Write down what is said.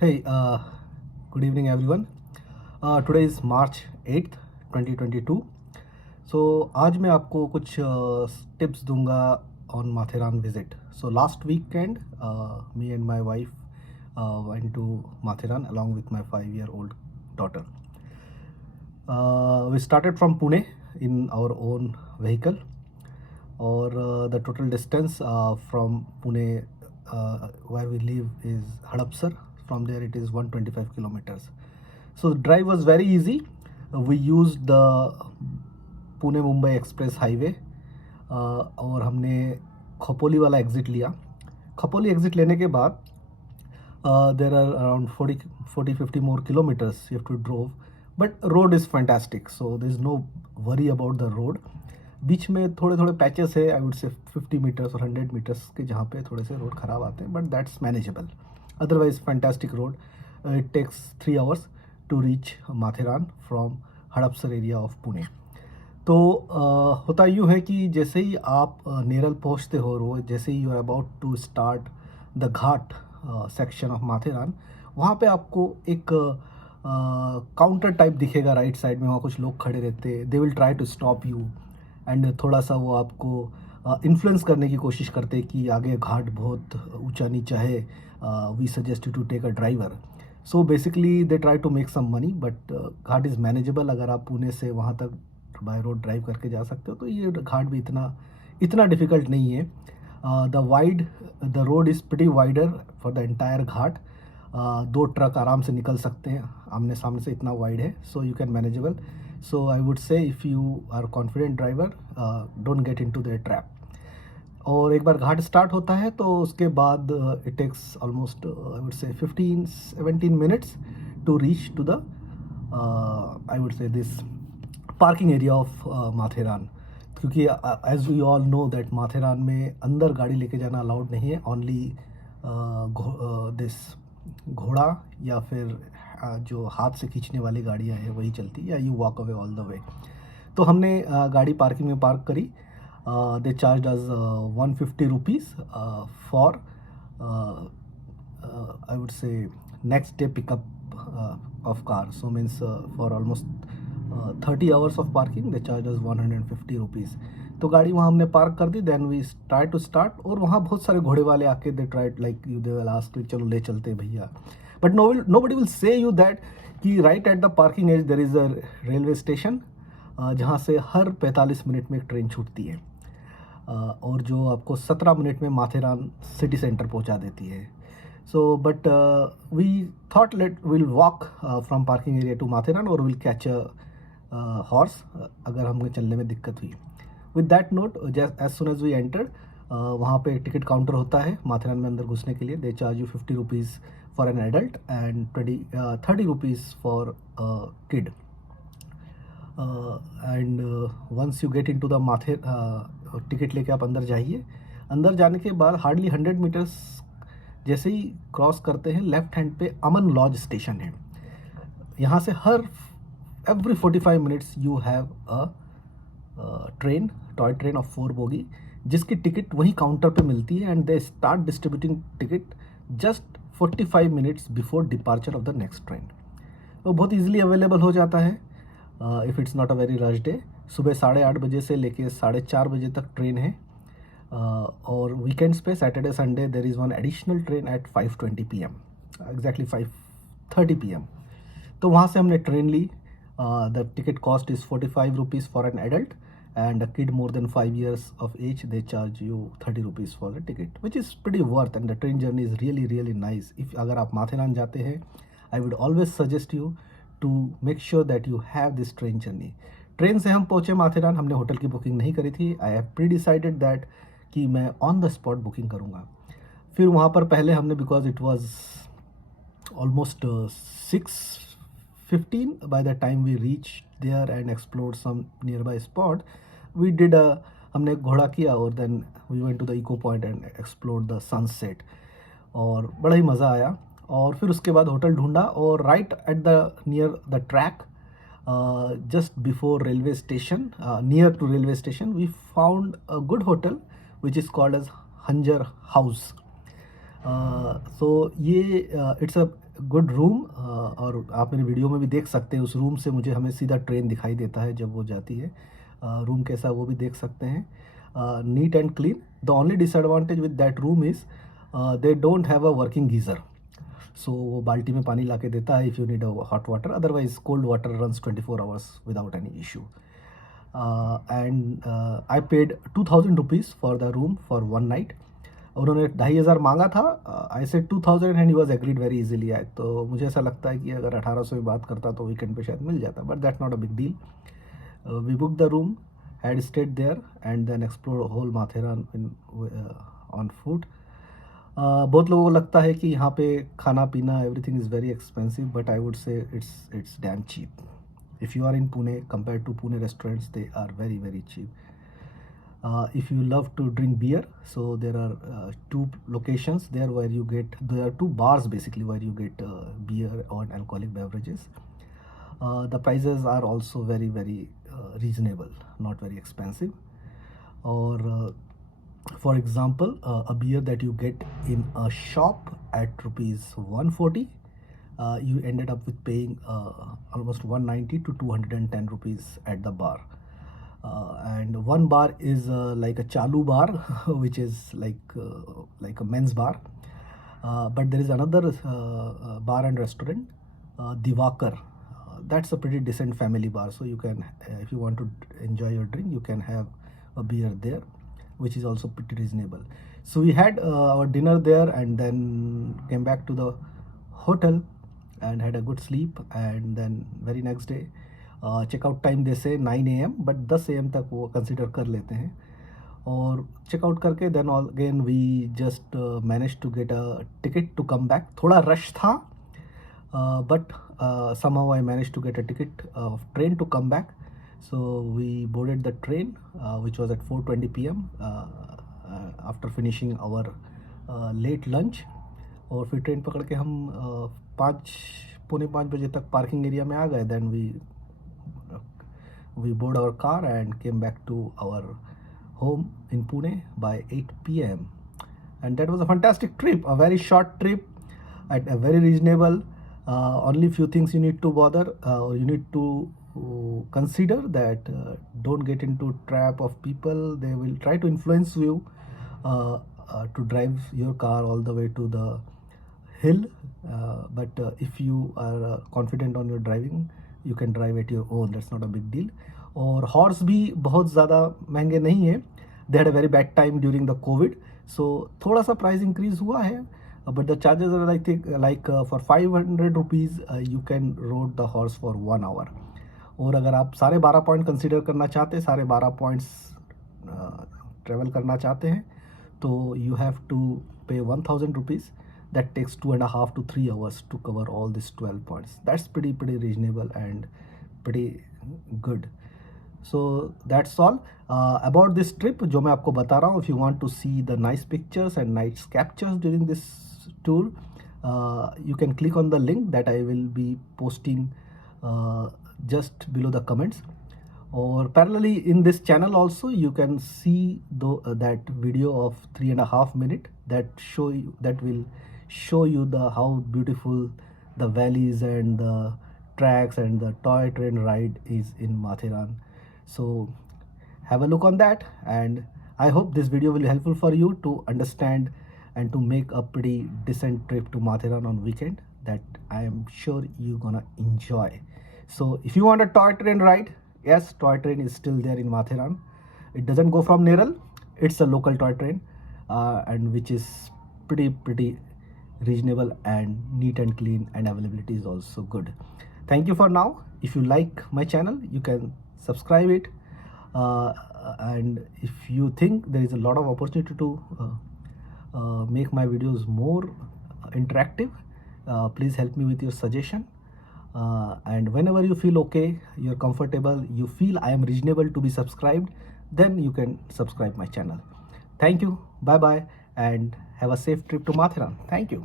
Hey, good evening everyone. Today is March 8th, 2022. So आज मैं आपको कुछ tips दूंगा on Matheran visit. So last weekend, me and my wife went to Matheran along with my 5-year-old daughter. We started from Pune in our own vehicle, or the total distance from Pune where we live is Hadapsar. From there it is 125 kilometers. So the drive was very easy. We used the Pune Mumbai express highway और हमने खपोली वाला एग्ज़िट लिया. खपोली एग्ज़िट लेने के बाद there are around 40-50 more kilometers you have to drove, but road is fantastic, so there is no worry about the road. बीच में थोड़े थोड़े पैचेस है, आई वुड से 50 मीटर्स और 100 मीटर्स के जहाँ पे थोड़े से रोड ख़राब आते हैं, but that's manageable. Otherwise fantastic road. It takes 3 hours to reach Matheran from Hadapsar area of Pune. तो होता यूँ है कि जैसे ही आप नेरल पहुँचते हो, रोड जैसे ही you are about to start the ghat section of Matheran, वहाँ पे आपको एक काउंटर टाइप दिखेगा राइट साइड में. वहाँ कुछ लोग खड़े रहते, they will try to stop you and थोड़ा सा वो आपको इन्फ्लुएंस करने की कोशिश करते कि आगे घाट बहुत ऊंचा नीचा है, we suggest you to take a driver. So basically they try to make some money, but ghat is manageable. अगर आप पुणे से वहाँ तक बाय रोड ड्राइव करके जा सकते हो तो ये घाट भी इतना डिफ़िकल्ट नहीं है. The road is pretty wider for the entire घाट. 2 ट्रक आराम से निकल सकते हैं आमने सामने से, इतना वाइड है. So you can manageable. So I would say if you are confident driver, don't get into the trap. और एक बार घाट स्टार्ट होता है तो उसके बाद it takes almost I would say 15-17 minutes to reach to the I would say this parking area of Matheran. क्योंकि as we all know that Matheran में अंदर गाड़ी लेके जाना अलाउड नहीं है. ओनली दिस घोड़ा या फिर जो हाथ से खींचने वाली गाड़ियाँ हैं वही चलती है, या you walk away all the way. तो हमने गाड़ी पार्किंग में पार्क करी. They charge us 150 rupees for I would say next day pickup of car. So means for almost 30 hours of parking they charge us 150 rupees. तो गाड़ी वहाँ हमने park कर दी. Then we try to start, और वहाँ बहुत सारे घोड़े वाले आके they try like you they will ask चलो ले चलते भैया. But nobody will say you that कि right at the parking as there is a railway station जहाँ से हर 45 मिनट में एक ट्रेन छूटती है और जो आपको 17 मिनट में माथेरान सिटी सेंटर पहुँचा देती है. So but we thought let will walk from parking area to Matheran और विल कैच अ हॉर्स अगर हमें चलने में दिक्कत हुई. With that note, as soon as we enter, वहाँ पे टिकट काउंटर होता है माथेरान में अंदर घुसने के लिए. They charge you 50 rupees for an adult and 30 rupees for kid. And once you get into the माथे, टिकट लेके आप अंदर जाइए. अंदर जाने के बाद हार्डली 100 मीटर्स जैसे ही क्रॉस करते हैं, लेफ्ट हैंड पे अमन लॉज स्टेशन है. यहाँ से एवरी 45 minutes you have a train, toy train of 4 बोगी, जिसकी टिकट वही काउंटर पे मिलती है. And they start distributing ticket just 45 minutes before departure of the next train. तो बहुत ईजिली अवेलेबल हो जाता है if it's not a very rush day. सुबह 8:30 बजे से लेके 4:30 बजे तक ट्रेन है. और वीकेंड्स पे Saturday Sunday there is one additional train at 5:20 PM, exactly 5:30 PM. तो वहाँ से हमने ट्रेन ली. The ticket cost is 45 rupees for an adult, and a kid more than 5 years of age they charge you 30 rupees for the ticket, which is pretty worth. And the train journey is really nice. If अगर आप माथेरान जाते हैं, I would always suggest you to make sure that you have this train journey. Train से हम पहुँचे माथेरान. हमने होटल की बुकिंग नहीं करी थी. I have pre decided that कि मैं ऑन द स्पॉट बुकिंग करूँगा. फिर वहाँ पर पहले हमने, because it was almost 6:15 by the time we reached there and explored some nearby spot, we did हमने घोड़ा किया और then we went to the eco point and explored the sunset. और बड़ा ही मज़ा आया. और फिर उसके बाद होटल ढूंढा, और right at the near the track, just before railway station, near to railway station, we found a good hotel which is called as Hanjar House. सो ये इट्स अ गुड रूम, और आप मेरे वीडियो में भी देख सकते हैं। उस रूम से मुझे हमें सीधा ट्रेन दिखाई देता है जब वो जाती है। रूम कैसा है वो भी देख सकते हैं, neat and clean. The only disadvantage with that room is they don't have a working geyser. So वो बाल्टी में पानी ला के देता है if you need a hot water, otherwise cold water runs 24 hours without any issue. And I paid 2000 rupees for the room for one night. उन्होंने 2500 मांगा था, I said 2000 and he was agreed very easily. तो मुझे ऐसा लगता है कि अगर 1800 में बात करता तो वीकेंड पे शायद मिल जाता, but that's not a big deal. We book the room, had stayed there and then explore whole Matheran in on food. बहुत लोगों को लगता है कि यहाँ पे खाना पीना everything is very expensive, but I would say it's damn cheap. If you are in Pune, compared to Pune restaurants, they are very very cheap. If you love to drink beer, so there are two locations there where you get, there are two bars basically where you get beer or alcoholic beverages. The prices are also very very reasonable, not very expensive. Or for example, a beer that you get in a shop at rupees 140, you ended up with paying almost 190 to 210 rupees at the bar. And one bar is like a chalu bar, which is like a men's bar. But there is another bar and restaurant, Divakar. That's a pretty decent family bar. So you can, if you want to enjoy your drink, you can have a beer there, which is also pretty reasonable. So we had our dinner there and then came back to the hotel and had a good sleep. And then very next day, checkout time they say 9 AM, but 10 AM तक वो कंसिडर कर लेते हैं। और checkout करके then again we just manage to get a ticket to come back. थोड़ा rush था, but somehow I managed to get a ticket of train to come back. So we boarded the train, which was at 4:20 PM after finishing our late lunch. और फिर ट्रेन पकड़ के हम 5-5:45 बजे तक parking area में आ गए। Then we board our car and came back to our home in Pune by 8 PM. And that was a fantastic trip, a very short trip at a very reasonable. Only few things you need to bother, you need to consider that don't get into trap of people. They will try to influence you to drive your car all the way to the hill, but if you are confident on your driving, you can drive at your own. That's not a big deal. और horse भी बहुत ज़्यादा महंगे नहीं है। They had a very bad time during the Covid, so थोड़ा सा price increase हुआ है, but the charges are like for 500 rupees you can rode the horse for 1 hour. और अगर आप 12.5 पॉइंट कंसिडर करना चाहते हैं, 12.5 पॉइंट्स ट्रेवल करना चाहते हैं, तो यू हैव टू पे 1000 रुपीज़. That takes 2.5 to 3 hours to cover all these 12 points. That's pretty reasonable and pretty good. So that's all about this trip जो मैं आपको बता रहा हूँ. If you want to see the nice pictures and nice captures during this tour, you can click on the link that I will be posting just below the comments. Or parallelly in this channel also you can see that video of 3.5 minutes that will show you how beautiful the valleys and the tracks and the toy train ride is in Matheran. So have a look on that, and I hope this video will be helpful for you to understand and to make a pretty decent trip to Matheran on weekend that I am sure you're gonna enjoy. So if you want a toy train ride, yes, toy train is still there in Matheran. It doesn't go from Neral. It's a local toy train, and which is pretty reasonable and neat and clean, and availability is also good. Thank you for now. If you like my channel, you can subscribe it, and if you think there is a lot of opportunity to make my videos more interactive, please help me with your suggestion. And whenever you feel okay, you're comfortable, you feel I am reasonable to be subscribed, then you can subscribe my channel. Thank you. Bye bye, and have a safe trip to Matheran. Thank you.